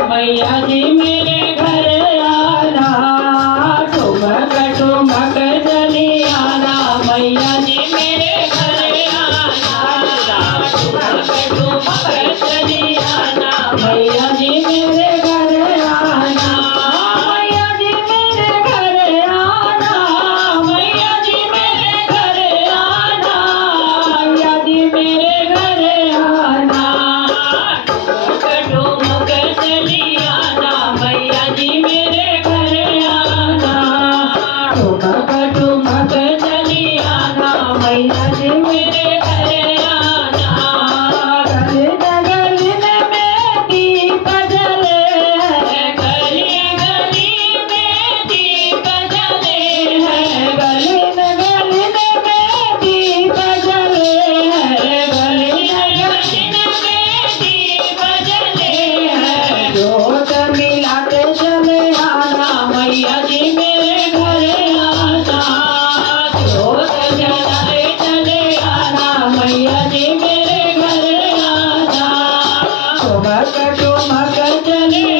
मैया जी मेरे घर आना, ठुमक ठुमक चली आना। मैया जी मेरे घर आना, ठुमक ठुमक चली आना। मैया जी मेरे घर आना, मैया जी मेरे घर आना। मैया जी मेरे घर आना, मैया जी मेरे घर आना। ठुमक ठुमक चली आना, मैया जी मेरे घर आना। ठुमक ठुमक चली आना, मैया जी मेरे घर आना। गली गली में दीप जले हैं, गली गली में दीप जले हैं। गली गली में दीप जले हैं, गली गली में दीप जले हैं। जोत मिलाते चले आना, मैया जी मेरे घर आना। जोत जलाते चले आना, मैया जी मेरे घर आना। ठुमक ठुमक चले